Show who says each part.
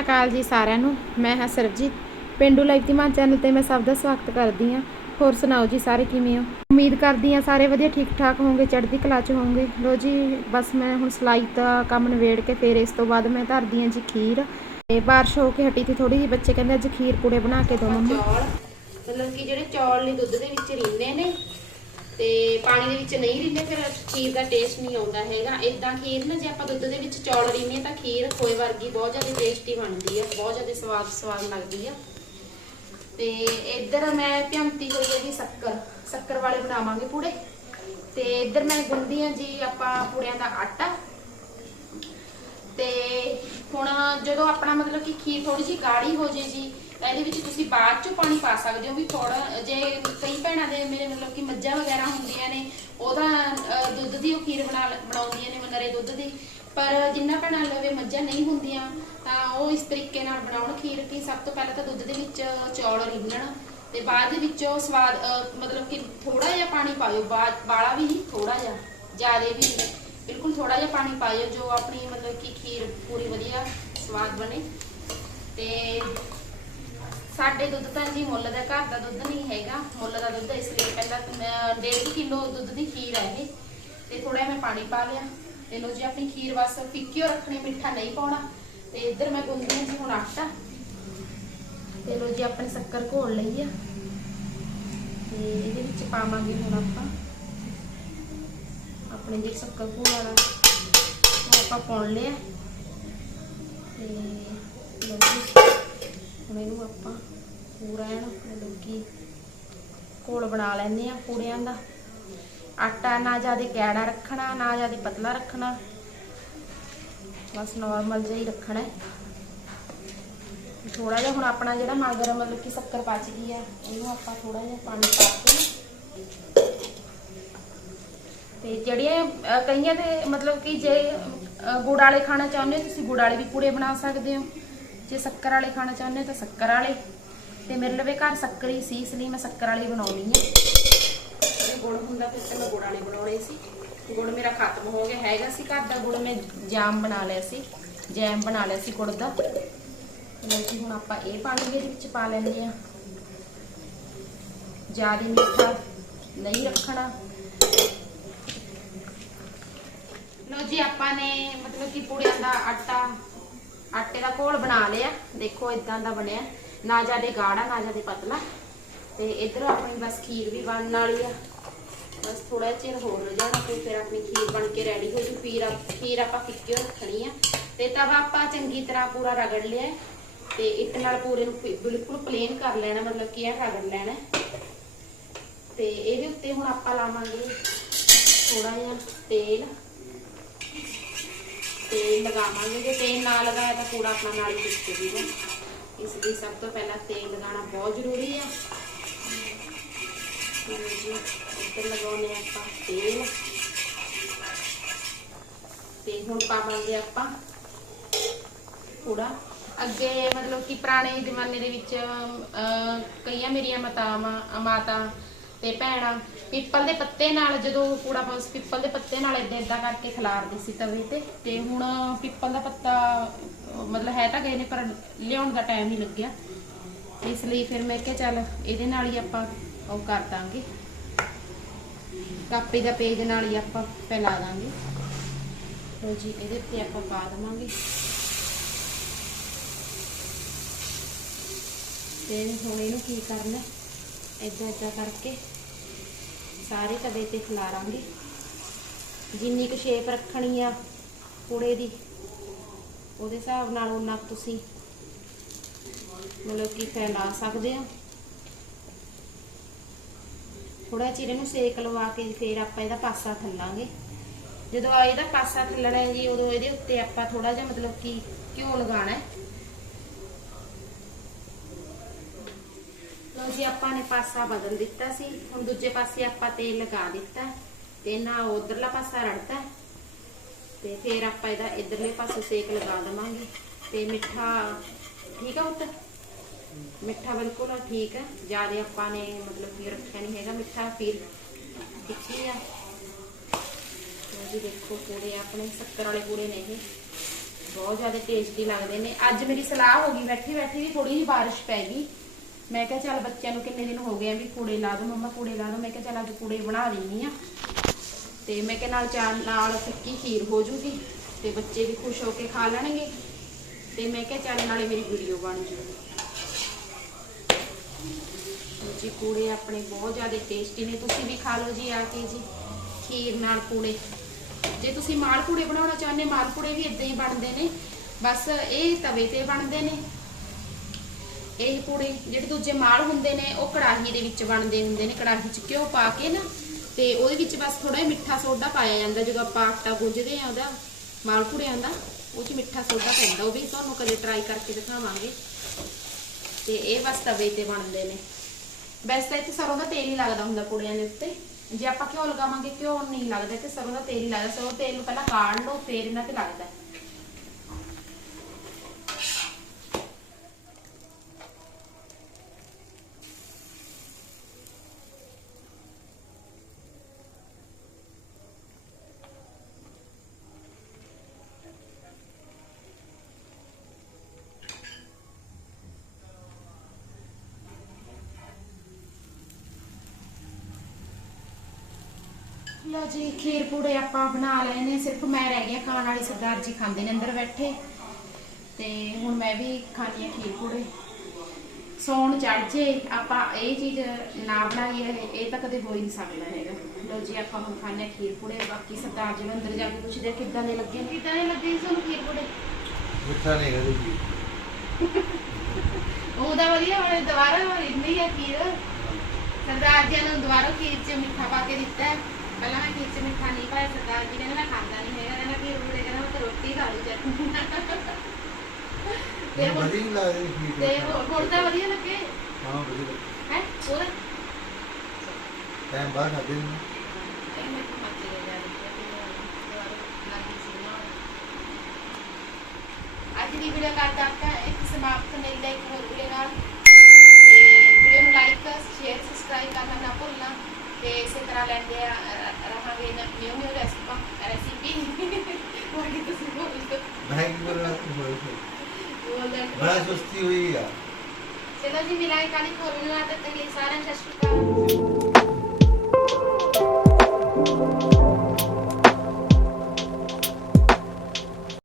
Speaker 1: ਅਕਾਲ ਜੀ ਸਾਰਿਆਂ ਨੂੰ। ਮੈਂ ਹਾਂ ਸਰਬਜੀਤ। ਪਿੰਡੂ ਲਾਈਫ ਦੀ ਮਾਂ ਚੈਨਲ ਤੇ ਮੈਂ ਸਭ ਦਾ ਸਵਾਗਤ ਕਰਦੀ ਹਾਂ। ਹੋਰ ਸੁਣਾਓ ਜੀ ਸਾਰੇ ਕਿਵੇਂ ਹੋ? ਉਮੀਦ ਕਰਦੀ ਹਾਂ ਸਾਰੇ ਵਧੀਆ ਠੀਕ ਠਾਕ ਹੋਵੋਗੇ ਚੜ੍ਹਦੀ ਕਲਾ 'ਚ ਹੋਵੋਗੇ ਲੋ ਜੀ, ਬਸ ਮੈਂ ਹੁਣ ਸਲਾਈ ਦਾ ਕੰਮ ਨਿਬੇੜ ਕੇ ਫਿਰ ਇਸ ਤੋਂ ਬਾਅਦ ਮੈਂ ਧਰਦੀ ਹਾਂ ਜੀ ਖੀਰ। ਤੇ ਬਾਰਿਸ਼ ਹੋ ਕੇ ਹਟੀ ਸੀ ਥੋੜੀ ਜਿਹੀ, ਬੱਚੇ ਕਹਿੰਦੇ ਅੱਜ ਖੀਰ ਪੂੜੇ ਬਣਾ ਕੇ ਦਿਓ ਮੰਮਾ।
Speaker 2: ਮਤਲਬ ਕਿ ਜਿਹੜੇ ਚੌਲ ਨੇ ਦੁੱਧ ਦੇ ਵਿੱਚ ਰਿੰਨੇ ਨੇ ਤੇ ਪਾਣੀ ਦੇ ਵਿੱਚ ਨਹੀਂ ਰਿੰਨੇ ਫਿਰ ਖੀਰ ਦਾ ਟੇਸਟ ਨਹੀਂ ਆਉਂਦਾ ਹੈਗਾ। ਇਦਾਂ ਖੀਰ ਨਾ ਜੇ ਆਪਾਂ ਦੁੱਧ ਦੇ ਵਿੱਚ ਚੌਲ ਰਿੰਨੇ ਤਾਂ ਖੀਰ ਖੋਏ ਵਰਗੀ ਬਹੁਤ ਜ਼ਿਆਦਾ ਟੇਸਟੀ ਬਣਦੀ ਆ, ਬਹੁਤ ਜ਼ਿਆਦਾ ਸਵਾਦ ਸਵਾਦ ਲੱਗਦੀ ਆ। ਤੇ ਇੱਧਰ ਮੈਂ ਭਿੰਤੀ ਹੋਈ ਹੈ ਜੀ ਸ਼ੱਕਰ ਸ਼ੱਕਰ ਵਾਲੇ ਬਣਾਵਾਂਗੇ ਪੂੜੇ। ਤੇ ਇੱਧਰ ਮੈਂ ਗੁੰਦੀ ਆ ਜੀ ਆਪਾਂ ਪੂੜਿਆਂ ਦਾ ਆਟਾ। ਤੇ ਹੁਣ ਜਦੋਂ ਆਪਣਾ ਮਤਲਬ ਕਿ ਖੀਰ ਥੋੜੀ ਜਿਹੀ ਗਾੜੀ ਹੋ ਜੇ ਜੀ, ਇਹਦੇ ਵਿੱਚ ਤੁਸੀਂ ਬਾਅਦ ਚੋਂ ਪਾਣੀ ਪਾ ਸਕਦੇ ਹੋ ਵੀ ਥੋੜਾ ਜੇ ਭੈਣਾਂ ਦੇ ਮੇਰੇ ਮਤਲਬ ਕਿ ਮੱਝਾਂ ਵਗੈਰਾ ਹੁੰਦੀਆਂ ਨੇ ਉਹਦਾ ਦੁੱਧ ਦੀ ਉਹ ਖੀਰ ਬਣਾ, ਬਣਾਉਂਦੀਆਂ ਨੇ ਮਨਰੇ ਦੁੱਧ ਦੀ। ਪਰ ਜਿੰਨਾ ਭੈਣਾਂ ਲਵੇ ਮੱਝਾਂ ਨਹੀਂ ਹੁੰਦੀਆਂ, ਤਾਂ ਉਹ ਇਸ ਤਰੀਕੇ ਨਾਲ ਬਣਾਉਣ ਖੀਰ ਕਿ ਸਭ ਤੋਂ ਪਹਿਲਾਂ ਤਾਂ ਦੁੱਧ ਦੇ ਵਿੱਚ ਚੌਲ ਰਿੰਨਣ ਤੇ ਬਾਅਦ ਦੇ ਵਿੱਚੋਂ ਸਵਾਦ ਮਤਲਬ ਕਿ ਥੋੜਾ ਜਿਹਾ ਪਾਣੀ ਪਾਇਓ ਬਾ- ਬਾਲਾ ਵੀ ਨਹੀਂ ਥੋੜਾ ਜਿਹਾ, ਜ਼ਿਆਦਾ ਵੀ ਬਿਲਕੁਲ ਥੋੜਾ ਜਿਹਾ ਪਾਣੀ ਪਾਇਓ ਜੋ ਆਪਣੀ ਮਤਲਬ ਕਿ ਖੀਰ ਪੂਰੀ ਵਧੀਆ ਸਵਾਦ ਬਣੇ। ਤੇ ਸਾਡੇ ਦੁੱਧ ਤਾਂ ਜੀ ਮੁੱਲ ਦਾ, ਘਰ ਦਾ ਦੁੱਧ ਨਹੀਂ ਹੈਗਾ। ਮੁੱਲ ਦਾ ਦੁੱਧ ਇਸ ਲਈ ਪਹਿਲਾਂ 1.5 ਕਿਲੋ ਦੁੱਧ ਦੀ ਖੀਰ ਹੈ ਇਹ। ਤੇ ਥੋੜਾ ਮੈਂ ਪਾਣੀ ਪਾ ਲਿਆ। ਤੇ ਲੋ ਜੀ, ਆਪਣੀ ਖੀਰ ਬਸ ਫਿੱਕੀ ਰੱਖਣੀ, ਮਿੱਠਾ ਨਹੀਂ ਪਾਉਣਾ। ਤੇ ਇੱਧਰ ਮੈਂ ਗੁੰਦੀ ਹਾਂ ਜੀ ਹੁਣ ਆਟਾ। ਤੇ ਲੋ ਜੀ, ਆਪਣੀ ਸ਼ੱਕਰ ਘੋਲ ਲਈ ਆ ਤੇ ਇਹਦੇ ਵਿੱਚ ਪਾਵਾਂਗੇ ਹੁਣ ਆਪਾਂ। ਆਪਣੇ ਜਿਹੜੇ ਸ਼ੱਕਰ ਘੋਲ ਉਹ ਆਪਾਂ ਪਾਉਣ ਲਿਆ। ਤੇ ਲਓ ਜੀ। ਹੁਣ ਇਹਨੂੰ ਆਪਾਂ ਪੂਰਾ ਐਨ ਮਤਲਬ ਕਿ ਘੋਲ ਬਣਾ ਲੈਂਦੇ ਆ ਪੂੜਿਆਂ ਦਾ। ਆਟਾ ਨਾ ਜ਼ਿਆਦਾ ਕੈੜਾ ਰੱਖਣਾ, ਨਾ ਜ਼ਿਆਦਾ ਪਤਲਾ ਰੱਖਣਾ। ਬਸ ਨਾਰਮਲ ਜਿਹਾ ਹੀ ਰੱਖਣਾ ਥੋੜਾ ਜਿਹਾ ਹੁਣ ਆਪਣਾ ਜਿਹੜਾ ਮਗਰ ਮਤਲਬ ਕਿ ਸ਼ੱਕਰ ਪਚ ਗਈ ਆ ਇਹਨੂੰ ਆਪਾਂ ਥੋੜਾ ਜਿਹਾ ਪਾਣੀ ਪਾ ਕੇ ਤੇ ਜਿਹੜੀਆਂ ਕਈਆਂ ਦੇ ਮਤਲਬ ਕਿ ਜੇ ਗੁੜ ਵਾਲੇ ਖਾਣਾ ਚਾਹੁੰਦੇ ਹੋ, ਤੁਸੀਂ ਗੁੜ ਵਾਲੇ ਵੀ ਪੂੜੇ ਬਣਾ ਸਕਦੇ ਹੋ। ਜੇ ਸ਼ੱਕਰ ਵਾਲੇ ਖਾਣਾ ਚਾਹੁੰਦੇ ਤਾਂ ਸ਼ੱਕਰ ਵਾਲੇ। ਤੇ ਮੇਰੇ ਲਵੇ ਘਰ ਸ਼ੱਕਰ ਸੀ, ਇਸ ਲਈ ਮੈਂ ਸ਼ੱਕਰ ਵਾਲੇ ਬਣਾਉਣੀ ਹੈ ਜੇ ਗੁੜ ਹੁੰਦਾ ਫਿਰ ਤਾਂ ਮੈਂ ਗੁੜ ਵਾਲੇ ਬਣਾਉਣੇ ਸੀ। ਗੁੜ ਮੇਰਾ ਖਤਮ ਹੋ ਗਿਆ, ਹੈਗਾ ਸੀ ਘਰ ਦਾ ਗੁੜ, ਮੈਂ ਜਾਮ ਬਣਾ ਲਿਆ ਸੀ। ਜੈਮ ਬਣਾ ਲਿਆ ਸੀ ਗੁੜ ਦਾ। ਲਓ ਜੀ, ਹੁਣ ਆਪਾਂ ਇਹ ਪਾਣੀ ਦੇ ਵਿੱਚ ਪਾ ਲੈਂਦੇ ਆ ਜ਼ਿਆਦਾ ਮਿੱਠਾ ਨਹੀਂ ਰੱਖਣਾ। ਲੋ ਜੀ, ਆਪਾਂ ਨੇ ਮਤਲਬ ਕਿ ਪੂੜਿਆਂ ਦਾ ਆਟਾ ਆਟੇ ਦਾ ਘੋਲ ਬਣਾ ਲਿਆ। ਦੇਖੋ ਇਦਾਂ ਦਾ ਬਣਿਆ। ਨਾ ਜ਼ਿਆਦਾ ਗਾੜਾ, ਨਾ ਜ਼ਿਆਦਾ ਪਤਲਾ। ਤੇ ਇਧਰ ਆਪਣੀ ਬਸ ਖੀਰ ਵੀ ਬਣਨ ਵਾਲੀ ਆ। ਬਸ ਥੋੜਾ ਚਿਰ ਹੋਰ ਰਹਿ ਤੇ ਫਿਰ ਆਪਣੀ ਖੀਰ ਬਣ ਕੇ ਰੈਡੀ ਹੋ ਜੂ। ਫਿਰ ਆਪ- ਖੀਰ ਆਪਾਂ ਫਿੱਕੀ ਰੱਖਣੀ ਆ। ਤੇ ਤਵਾ ਆਪਾਂ ਚੰਗੀ ਤਰ੍ਹਾਂ ਪੂਰਾ ਰਗੜ ਲਿਆ ਤੇ ਇੱਟ ਨਾਲ ਪੂਰੇ ਨੂੰ ਬਿਲਕੁਲ ਪਲੇਨ ਕਰ ਲੈਣਾ, ਮਤਲਬ ਕਿ ਇਹ ਰਗੜ ਲੈਣਾ ਤੇ ਇਹਦੇ ਉੱਤੇ ਹੁਣ ਆਪਾਂ ਲਾਵਾਂਗੇ ਥੋੜਾ ਜਿਹਾ ਤੇਲ। ਤੇਲ ਲਗਾਵਾਂਗੇ ਜੇ ਤੇਲ ਨਾ ਲਗਾਇਆ ਤਾਂ ਪੂੜਾ ਆਪਣਾ ਨਾਲ ਹੀ ਟੁੱਟ ਜੂਗਾ ਇਸ ਲਈ ਸਭ ਤੋਂ ਪਹਿਲਾਂ ਤੇਲ ਲਗਾਉਣਾ ਬਹੁਤ ਜ਼ਰੂਰੀ ਆ। ਜੀ ਉੱਤੇ ਲਗਾਉਣੇ ਆਪਾਂ ਤੇਲ। ਤੇ ਹੁਣ ਪਾਵਾਂਗੇ ਆਪਾਂ ਪੂੜਾ ਅੱਗੇ ਮਤਲਬ ਕਿ ਪੁਰਾਣੇ ਜ਼ਮਾਨੇ ਦੇ ਵਿੱਚ ਅਹ, ਕਈਆਂ ਮੇਰੀਆਂ ਮਾਤਾਵਾਂ ਮਾਤਾ ਤੇ ਭੈਣਾਂ, ਪਿੱਪਲ ਦੇ ਪੱਤੇ ਨਾਲ ਜਦੋਂ ਕੂੜਾ ਪਾਸ ਪਿੱਪਲ ਦੇ ਪੱਤੇ ਨਾਲ ਇਦਾਂ ਇਦਾਂ ਕਰਕੇ ਖਿਲਾਰਦੇ ਸੀ ਤਵੇ ਤੇ। ਤੇ ਹੁਣ ਪਿੱਪਲ ਦਾ ਪੱਤਾ ਮਤਲਬ ਹੈ ਤਾਂ ਗਏ ਨੇ, ਪਰ ਲਿਆਉਣ ਦਾ ਟਾਈਮ ਨਹੀਂ ਲੱਗਿਆ। ਇਸ ਲਈ ਫਿਰ ਮੈਂ ਕਿਹਾ ਚੱਲ ਇਹਦੇ ਨਾਲ ਹੀ ਆਪਾਂ ਉਹ ਕਰ ਦਾਂਗੇ। ਕਾਪੀ ਦਾ ਪੇਜ ਨਾਲ ਹੀ ਆਪਾਂ ਫੈਲਾ ਦਾਂਗੇ। ਲਓ ਜੀ, ਇਹਦੇ ਉੱਤੇ ਆਪਾਂ ਪਾ ਦੇਵਾਂਗੇ। ਤੇ ਹੁਣ ਇਹਨੂੰ ਕੀ ਕਰਨਾ? ਏਦਾਂ ਏਦਾਂ ਕਰਕੇ ਸਾਰੇ ਤਵੇ ਤੇ ਖਿਲਾਰਾਂਗੇ ਜਿੰਨੀ ਕੁ ਸ਼ੇਪ ਰੱਖਣੀ ਆ ਪੂੜੇ ਦੀ, ਉਹਦੇ ਹਿਸਾਬ ਨਾਲ ਉਹਨਾਂ ਤੁਸੀਂ ਮਤਲਬ ਕਿ ਫੈਲਾ ਸਕਦੇ ਹੋ ਥੋੜਾ ਚਿਰ ਇਹਨੂੰ ਸੇਕ ਲਵਾ ਕੇ ਫਿਰ ਆਪਾਂ ਇਹਦਾ ਪਾਸਾ ਥੱਲਾਂਗੇ। ਜਦੋਂ ਇਹਦਾ ਪਾਸਾ ਥੱਲਣਾ ਜੀ, ਉਦੋਂ ਇਹਦੇ ਉੱਤੇ ਆਪਾਂ ਥੋੜਾ ਜਿਹਾ ਮਤਲਬ ਕਿ ਘਿਓ ਲਗਾਉਣਾ ਹੈ ਲੋ ਜੀ ਆਪਾਂ ਨੇ ਪਾਸਾ ਬਦਲ ਦਿੱਤਾ ਸੀ, ਹੁਣ ਦੂਜੇ ਪਾਸੇ ਆਪਾਂ ਤੇਲ ਲਗਾ ਦਿੱਤਾ ਤੇ ਨਾ ਉਧਰਲਾ ਪਾਸਾ ਰੜਤਾ ਤੇ ਫਿਰ ਆਪਾਂ ਇਹਦਾ ਇਧਰਲੇ ਪਾਸੇ ਸੇਕ ਲਗਾ ਦਵਾਂਗੇ। ਤੇ ਮਿੱਠਾ ਠੀਕ ਆ ਉੱਤ ਮਿੱਠਾ ਬਿਲਕੁਲ ਠੀਕ ਹੈ। ਜ਼ਿਆਦਾ ਆਪਾਂ ਨੇ ਮਤਲਬ ਕਿ ਰੱਖਿਆ ਨਹੀਂ ਹੈਗਾ ਮਿੱਠਾ, ਫਿਰ ਟਿੱਕੀ ਆ। ਜੀ, ਦੇਖੋ ਪੂੜੇ ਆਪਣੇ ਸ਼ੱਕਰ ਵਾਲੇ ਪੂੜੇ ਨੇ ਇਹ। ਬਹੁਤ ਜ਼ਿਆਦਾ ਟੇਸਟੀ ਲੱਗਦੇ ਨੇ। ਅੱਜ ਮੇਰੀ ਸਲਾਹ ਹੋ ਗਈ ਬੈਠੀ ਬੈਠੀ ਵੀ ਥੋੜੀ ਜਿਹੀ ਬਾਰਿਸ਼ ਪੈ ਗਈ। ਮੈਂ ਕਿਹਾ ਚੱਲ ਬੱਚਿਆਂ ਨੂੰ ਕਿੰਨੇ ਦਿਨ ਹੋ ਗਏ ਆ ਵੀ ਕੂੜੇ ਲਾ ਦੋ, ਮੰਮਾ ਕੂੜੇ ਲਾ ਦੋ। ਮੈਂ ਕਿਹਾ ਚੱਲ ਅੱਜ ਕੂੜੇ ਬਣਾ ਦਿੰਨੀ ਆ। ਤੇ ਮੈਂ ਕਿਹਾ ਨਾਲ ਚਾਹ ਨਾਲ ਫਿੱਕੀ ਖੀਰ ਹੋ ਜੂਗੀ ਤੇ ਬੱਚੇ ਵੀ ਖੁਸ਼ ਹੋ ਕੇ ਖਾ ਲੈਣਗੇ। ਤੇ ਮੈਂ ਕਿਹਾ ਚੱਲ ਨਾਲੇ ਮੇਰੀ ਵੀਡੀਓ ਬਣ ਜੂਗੀ ਜੀ, ਕੂੜੇ ਆਪਣੇ ਬਹੁਤ ਜ਼ਿਆਦਾ ਟੇਸਟੀ ਨੇ। ਤੁਸੀਂ ਵੀ ਖਾ ਲਓ ਜੀ ਆ ਕੇ ਜੀ, ਖੀਰ ਨਾਲ ਕੂੜੇ। ਜੇ ਤੁਸੀਂ ਮਾਲ ਪੂੜੇ ਬਣਾਉਣਾ ਚਾਹੁੰਦੇ, ਮਾਲ ਪੂੜੇ ਵੀ ਇਦਾਂ ਹੀ ਬਣਦੇ ਨੇ। ਬਸ ਇਹ ਤਵੇ ਤੇ ਬਣਦੇ ਨੇ। ਇਹ ਪੂੜੇ ਜਿਹੜੇ ਦੂਜੇ ਮਾਲ ਹੁੰਦੇ ਨੇ, ਉਹ ਕੜਾਹੀ ਦੇ ਵਿੱਚ ਬਣਦੇ ਹੁੰਦੇ ਨੇ, ਕੜਾਹੀ 'ਚ ਘਿਓ ਪਾ ਕੇ ਨਾ, ਤੇ ਉਹਦੇ ਵਿੱਚ ਬਸ ਥੋੜਾ ਜਿਹਾ ਮਿੱਠਾ ਸੋਡਾ ਪਾਇਆ ਜਾਂਦਾ, ਜਦੋਂ ਆਪਾਂ ਆਟਾ ਗੁੰਝਦੇ ਆ ਉਹਦਾ, ਮਾਲ ਪੂੜਿਆਂ ਦਾ, ਉਹ 'ਚ ਮਿੱਠਾ ਸੋਡਾ ਪੈਂਦਾ, ਉਹ ਵੀ ਤੁਹਾਨੂੰ ਕਦੇ ਟਰਾਈ ਕਰਕੇ ਦਿਖਾਵਾਂਗੇ। ਤੇ ਇਹ ਬਸ ਤਵੇ ਤੇ ਬਣਦੇ ਨੇ। ਵੈਸੇ ਤਾਂ ਇੱਥੇ ਸਰੋਂ ਦਾ ਤੇਲ ਹੀ ਲੱਗਦਾ ਹੁੰਦਾ ਪੂੜਿਆਂ ਦੇ ਉੱਤੇ। ਜੇ ਆਪਾਂ ਘਿਓ ਲਗਾਵਾਂਗੇ, ਘਿਓ ਨਹੀਂ ਲੱਗਦਾ, ਤੇ ਸਰੋਂ ਦਾ ਤੇਲ ਹੀ ਲੱਗਦਾ, ਸਰੋਂ ਤੇਲ ਨੂੰ ਪਹਿਲਾਂ ਕਾੜ ਲਓ, ਫੇਰ ਇਹਨਾਂ ਤੇ ਲੱਗਦਾ। ਲਓ ਜੀ ਖੀਰ ਪੂੜੇ ਆਪਾਂ ਬਣਾ ਲਏ ਨੇ ਸਿਰਫ ਮੈਂ ਰਹਿ ਗਿਆ ਖਾਣ ਵਾਲੀ ਸਰਦਾਰ ਜੀ ਖਾਂਦੇ ਨੇ ਅੰਦਰ ਬੈਠੇ। ਤੇ ਹੁਣ ਮੈਂ ਵੀ ਖਾਣੀ ਆ ਖੀਰ ਪੂੜੇ। ਸੌਣ ਚੜ ਜੇ ਆਪਾਂ ਇਹ ਚੀਜ਼ ਨਾ ਬਣਾਈਏ ਇਹ ਤਾਂ ਕਦੇ ਹੋ ਹੀ ਨਹੀਂ ਸਕਦਾ ਹੈਗਾ। ਲਓ ਜੀ ਆਪਾਂ ਹੁਣ ਖਾਣੇ ਖੀਰ ਪੂੜੇ ਬਾਕੀ ਸਰਦਾਰ ਜੀ ਨੂੰ ਅੰਦਰ ਜਾ ਕੇ ਪੁੱਛਦੇ ਕਿੱਦਾਂ ਦੇ ਲੱਗੇ। ਕਿੱਦਾਂ ਦੇ ਲੱਗੇ ਤੁਹਾਨੂੰ ਖੀਰ ਪੂੜੇ?
Speaker 3: ਮਿੱਠਾ ਨਹੀਂ ਕਦੇ ਜੀ।
Speaker 2: ਉਹਦਾ ਵਧੀਆ ਹੁਣ ਦੁਬਾਰਾ ਇੰਨੀ ਆ ਖੀਰ। ਸਰਦਾਰ ਜੀ ਨੂੰ ਦੁਬਾਰਾ ਖੀਰ 'ਚ ਮਿੱਠਾ ਪਾ ਕੇ ਦਿੱਤਾ। ਹੈ। ਪਹਿਲਾਂ ਮੈਂ ਖੀਰ 'ਚ ਮਿੱਠਾ ਨਹੀਂ ਪਾਇਆ ਸਰਦਾਰ ਜੀ ਕਹਿੰਦੇ ਮੈਂ ਖਾਂਦਾ ਨਹੀਂ ਹੈਗਾ ਕਹਿੰਦਾ ਖੀਰ ਪੂੜੇ ਕਹਿੰਦਾ ਮੈਂ ਤਾਂ ਰੋਟੀ ਖਾ ਲੂ ਚੱਲ ਤੇ
Speaker 3: ਮੈਨੂੰ
Speaker 2: ਹੁਣ
Speaker 3: ਵਧੀਆ ਨਹੀਂ ਲੱਗਦੀ ਖੀਰ
Speaker 2: ਤੇ ਹੁਣ ਹੁਣ ਤਾਂ ਵਧੀਆ ਲੱਗੇ
Speaker 3: ਹਾਂ ਵਧੀਆ ਲੱਗਦੀ।
Speaker 2: ਹੈ ਹੋਰ
Speaker 3: ਟਾਈਮ ਬਾਅਦ ਖਾਦੇ ਨੇ
Speaker 2: ਇਹਨੇ ਮੱਚ ਗਿਆ ਦੁਬਾਰਾ ਲੱਗੀ ਸੀ ਨਾ ਅੱਜ ਦੀ ਵੀਡੀਓ ਕਰ ਕਰਤਾ ਇੱਕ ਸਮਾਪਤ ਨਹੀਂ ਦਾ ਇੱਕ ਹੋਰ ਵੀਡੀਓ ਨਾਲ ਤੇ ਵੀਡੀਓ ਨੂੰ ਲਾਈਕ ਸ਼ੇਅਰ ਸਬਸਕ੍ਰਾਈਬ ਕਰਨਾ ਨਾ ਭੁੱਲਣਾ ਤੇ ਇਸੇ ਤਰ੍ਹਾਂ ਲੈਂਦੇ ਆ ਰਹਾਂਗੇ ਨਿਊ ਨਿਊ ਰੈਸਪਾ ਰੈਸਿਪੀ ਕੀ ਤੁਸੀਂ ਬੋਲੋ
Speaker 3: ਬੋਲਣਾ ਹੋਇਆ
Speaker 2: ਬੋਲਦੇ
Speaker 3: ਬੜਾ ਸੁਸਤੀ ਹੋਈ ਆ
Speaker 2: ਚਲੋ ਜੀ ਮਿਲਾਂਗੇ ਇੱਕ ਹੋਰ ਨਾਲ ਤਦ ਤੱਕ ਲਈ ਸਾਰਿਆਂ ਨੂੰ ਸਤਿ ਸ਼੍ਰੀ ਅਕਾਲ